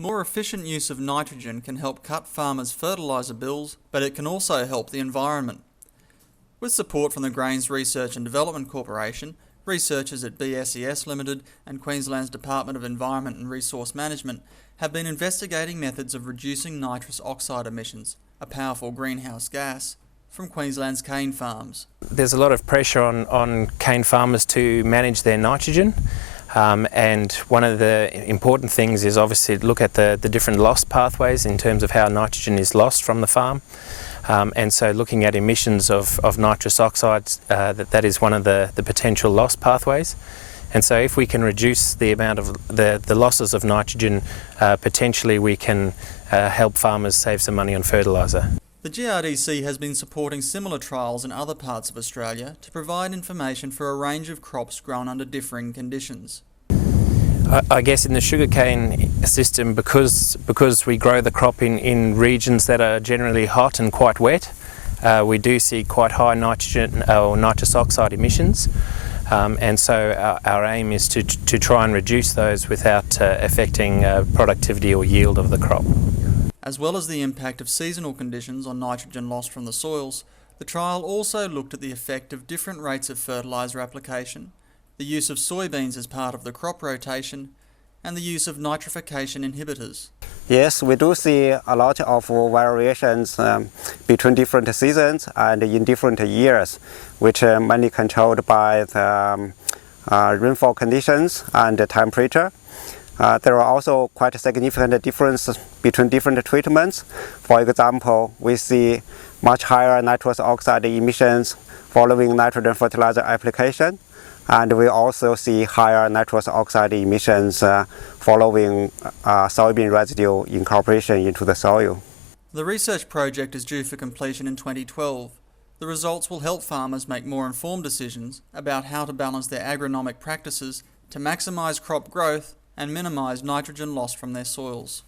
More efficient use of nitrogen can help cut farmers' fertiliser bills, but it can also help the environment. With support from the Grains Research and Development Corporation, researchers at BSES Limited and Queensland's Department of Environment and Resource Management have been investigating methods of reducing nitrous oxide emissions, a powerful greenhouse gas, from Queensland's cane farms. There's a lot of pressure on cane farmers to manage their nitrogen, and one of the important things is obviously to look at the different loss pathways in terms of how nitrogen is lost from the farm. And so looking at emissions of nitrous oxides, that is one of the potential loss pathways. And so if we can reduce the amount of the losses of nitrogen, potentially we can help farmers save some money on fertiliser. The GRDC has been supporting similar trials in other parts of Australia to provide information for a range of crops grown under differing conditions. I guess in the sugarcane system, because we grow the crop in regions that are generally hot and quite wet, we do see quite high nitrogen or nitrous oxide emissions, and so our aim is to try and reduce those without affecting productivity or yield of the crop. As well as the impact of seasonal conditions on nitrogen lost from the soils, the trial also looked at the effect of different rates of fertiliser application, the use of soybeans as part of the crop rotation, and the use of nitrification inhibitors. Yes, we do see a lot of variations between different seasons and in different years, which are mainly controlled by the rainfall conditions and the temperature. There are also quite a significant differences between different treatments. For example, we see much higher nitrous oxide emissions following nitrogen fertilizer application, and we also see higher nitrous oxide emissions following soybean residue incorporation into the soil. The research project is due for completion in 2012. The results will help farmers make more informed decisions about how to balance their agronomic practices to maximise crop growth and minimise nitrogen loss from their soils.